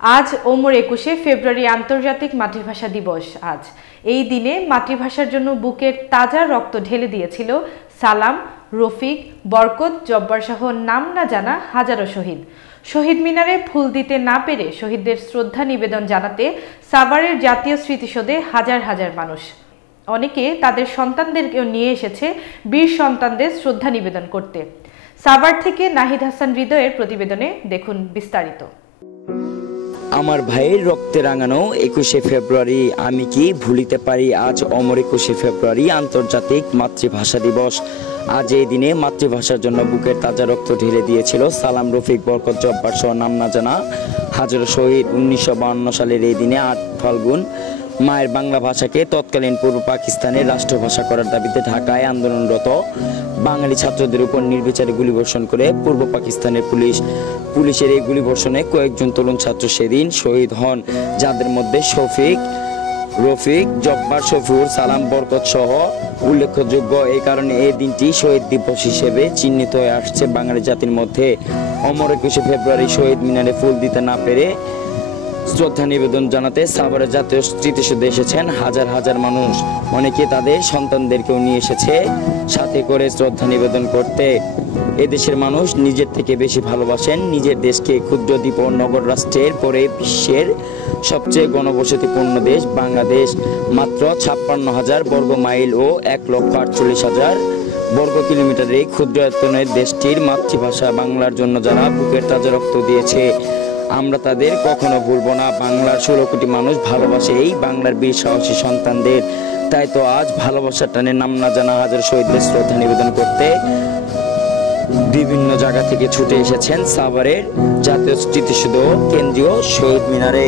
আজ ওমর ২১শে ফেব্রুয়ারি আন্তর্জাতিক মাতৃভাষা দিবস। আজ এই দিনে মাতৃভাষার জন্য বুকের তাজা রক্ত ঢেলে দিয়েছিল সালাম, রফিক, বরকত, জব্বার সহ নাম না জানা হাজারো শহীদ। শহীদ মিনারে ফুল দিতে না পেরে শহীদদের শ্রদ্ধা নিবেদন জানাতে সাভারের জাতীয় স্মৃতিসৌধে হাজার হাজার মানুষ। অনেকে তাদের সন্তানদেরকেও নিয়ে এসেছে বীর সন্তানদের শ্রদ্ধা নিবেদন করতে। সাভার থেকে নাহিদ হাসান হৃদয়ের প্রতিবেদনে দেখুন বিস্তারিত। আমার ভাইয়ের রক্তে রাঙানো ২১শে ফেব্রুয়ারি, আমি কি ভুলিতে পারি আজ অমর ২১শে ফেব্রুয়ারি আন্তর্জাতিক মাতৃভাষা দিবস। আজ এই দিনে মাতৃভাষার জন্য বুকের তাজা রক্ত ঢেলে দিয়েছিল সালাম, রফিক, বরকত, জব্বার সহ নাম না জানা হাজারো শহীদ। ১৯৫২ সালের এই দিনে ৮ ফাল্গুন মায়ের বাংলা ভাষাকে তৎকালীন পূর্ব পাকিস্তানের রাষ্ট্রভাষা করার দাবিতে ঢাকায় আন্দোলনরত বাঙালি ছাত্রদের উপর নির্বিচারে গুলিবর্ষণ করে পূর্ব পাকিস্তানের পুলিশের এই গুলিবর্ষণে কয়েকজন তরুণ ছাত্র সেদিন শহীদ হন, যাদের মধ্যে শফিক, রফিক, জব্বার, শফিউর, সালাম, বরকত সহ উল্লেখযোগ্য। এই কারণে এই দিনটি শহীদ দিবস হিসেবে চিহ্নিত হয়ে আসছে বাঙালি জাতির মধ্যে। অমর ২১শে ফেব্রুয়ারি শহীদ মিনারে ফুল দিতে না পেরে শ্রদ্ধা নিবেদন জানাতে সাভারের জাতীয় স্মৃতিসৌধে এসেছেন হাজার হাজার মানুষ। অনেকে তাদের সন্তানদেরকেও নিয়ে এসেছে সাথে করে শ্রদ্ধা নিবেদন করতে। এদেশের মানুষ নিজের থেকে বেশি ভালোবাসেন নিজের দেশকে। ক্ষুদ্র দ্বীপ ও নগর রাষ্ট্রের পরে বিশ্বের সবচেয়ে ঘনবসতিপূর্ণ দেশ বাংলাদেশ। মাত্র ৫৬,০০০ বর্গ মাইল ও ১,৪৮,০০০ বর্গ কিলোমিটার এই ক্ষুদ্র আয়তনের দেশটির মাতৃভাষা বাংলার জন্য যারা বুকের তাজা রক্ত দিয়েছে, আমরা তাদের কখনো ভুলবো না। বাংলার ১৬ কোটি মানুষ ভালোবাসে এই বাংলার বীর সাহসী সন্তানদের। তাই তো আজ ভালোবাসার টানে নাম না জানা হাজার শহীদদের শ্রদ্ধা নিবেদন করতে বিভিন্ন জায়গা থেকে ছুটে এসেছেন সাভারের জাতীয় স্মৃতিসৌধ কেন্দ্রীয় শহীদ মিনারে।